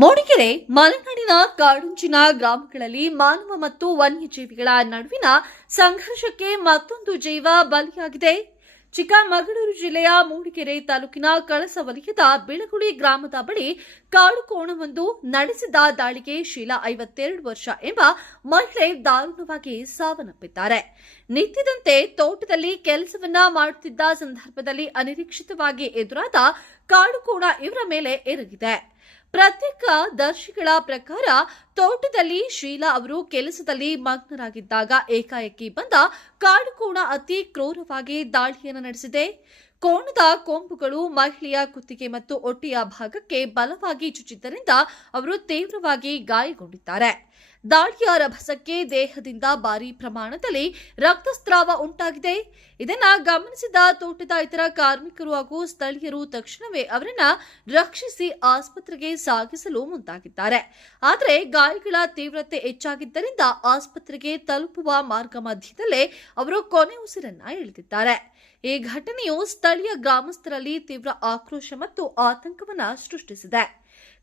ಮೂಡಿಗೆರೆ ಮಲೆನಾಡಿನ ಕಾಡಂಚಿನ ಗ್ರಾಮಗಳಲ್ಲಿ ಮಾನವ ಮತ್ತು ವನ್ಯಜೀವಿಗಳ ನಡುವಿನ ಸಂಘರ್ಷಕ್ಕೆ ಮತ್ತೊಂದು ಜೀವ ಬಲಿಯಾಗಿದೆ. ಚಿಕ್ಕಮಗಳೂರು ಜಿಲ್ಲೆಯ ಮೂಡಿಗೆರೆ ತಾಲೂಕಿನ ಕಳಸ ವಲಯದ ಬಿಳಗುಳಿ ಗ್ರಾಮದ ಬಳಿ ಕಾಡು ಕೋಣವೊಂದು ನಡೆಸಿದ ದಾಳಿಗೆ ಶೀಲಾ 52 ವರ್ಷ ಎಂಬ ಮಹಿಳೆ ದಾರುಣವಾಗಿ ಸಾವನ್ನಪ್ಪಿದ್ದಾರೆ. ನಿತ್ಯದಂತೆ ತೋಟದಲ್ಲಿ ಕೆಲಸವನ್ನ ಮಾಡುತ್ತಿದ್ದ ಸಂದರ್ಭದಲ್ಲಿ ಅನಿರೀಕ್ಷಿತವಾಗಿ ಎದುರಾದ ಕಾಡು ಕೋಣ ಇವರ ಮೇಲೆ ಎರಗಿದೆ. ಪ್ರತ್ಯಕ್ಷದರ್ಶಿಗಳ ಪ್ರಕಾರ ತೋಟದಲ್ಲಿ ಶೀಲಾ ಅವರು ಕೆಲಸದಲ್ಲಿ ಮಗ್ನರಾಗಿದ್ದಾಗ ಏಕಾಏಕಿ ಬಂದ ಕಾಡು ಕೋಣ ಅತಿ ಕ್ರೂರವಾಗಿ ದಾಳಿಯನ್ನು ನಡೆಸಿದೆ. ಕೋಣದ ಕೊಂಬುಗಳು ಮಹಿಳೆಯ ಕುತ್ತಿಗೆ ಮತ್ತು ಹೊಟ್ಟೆಯ ಭಾಗಕ್ಕೆ ಬಲವಾಗಿ ಚುಚ್ಚಿದ್ದರಿಂದ ಅವರು ತೀವ್ರವಾಗಿ ಗಾಯಗೊಂಡಿದ್ದಾರೆ. ದಾಳಿಯ ರಭಸಕ್ಕೆ ದೇಹದಿಂದ ಭಾರೀ ಪ್ರಮಾಣದಲ್ಲಿ ರಕ್ತಸ್ರಾವ ಉಂಟಾಗಿದೆ. ಇದನ್ನು ಗಮನಿಸಿದ ತೋಟದ ಇತರ ಕಾರ್ಮಿಕರು ಹಾಗೂ ಸ್ಥಳೀಯರು ತಕ್ಷಣವೇ ಅವರನ್ನು ರಕ್ಷಿಸಿ ಆಸ್ಪತ್ರೆಗೆ ಸಾಗಿಸಲು ಮುಂದಾಗಿದ್ದಾರೆ. ಆದರೆ ಗಾಯಗಳ ತೀವ್ರತೆ ಹೆಚ್ಚಾಗಿದ್ದರಿಂದ ಆಸ್ಪತ್ರೆಗೆ ತಲುಪುವ ಮಾರ್ಗ ಮಧ್ಯದಲ್ಲೇ ಅವರು ಕೊನೆ ಉಸಿರನ್ನ ಎಳೆದಿದ್ದಾರೆ. ಈ ಘಟನೆಯು ಸ್ಥಳೀಯ ಗ್ರಾಮಸ್ಥರಲ್ಲಿ ತೀವ್ರ ಆಕ್ರೋಶ ಮತ್ತು ಆತಂಕವನ್ನ ಸೃಷ್ಟಿಸಿದೆ.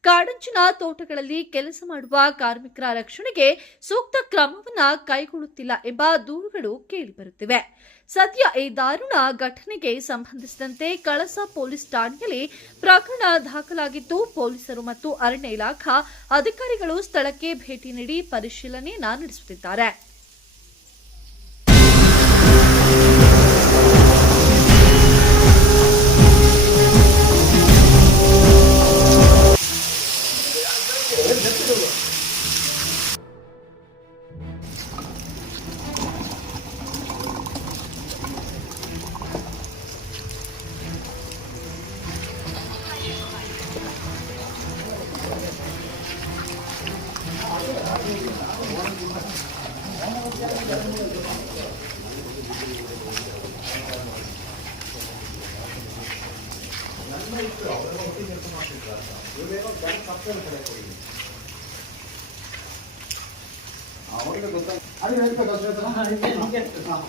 ಕಾಡಂಚಿನ ತೋಟಗಳಲ್ಲಿ ಕೆಲಸ ಮಾಡುವ ಕಾರ್ಮಿಕರ ರಕ್ಷಣೆಗೆ ಸೂಕ್ತ ಕ್ರಮವನ್ನ ಕೈಗೊಳ್ಳುತ್ತಿಲ್ಲ ಎಂಬ ದೂರುಗಳು ಕೇಳಿಬರುತ್ತಿವೆ. ಸದ್ಯ ಈ ದಾರುಣ ಘಟನೆಗೆ ಸಂಬಂಧಿಸಿದಂತೆ ಕಳಸ ಪೊಲೀಸ್ ಠಾಣೆಯಲ್ಲಿ ಪ್ರಕರಣ ದಾಖಲಾಗಿದ್ದು, ಪೊಲೀಸರು ಮತ್ತು ಅರಣ್ಯ ಇಲಾಖಾ ಅಧಿಕಾರಿಗಳು ಸ್ಥಳಕ್ಕೆ ಭೇಟಿ ನೀಡಿ ಪರಿಶೀಲನೆಯನ್ನ ನಡೆಸುತ್ತಿದ್ದಾರೆ.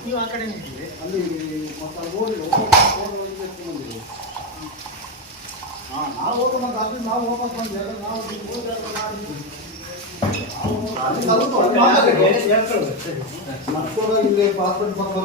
ನೀವು ಆ ಕಡೆ ನಿಂತಿದ್ರೆ ಅಲ್ಲಿ ನಾವು ವಾಪಸ್ ಬಂದ್ರೆ ನಾವು ಇಲ್ಲಿ ಪಾಸ್ಪೋರ್ಟ್ ಪಕ್ಕ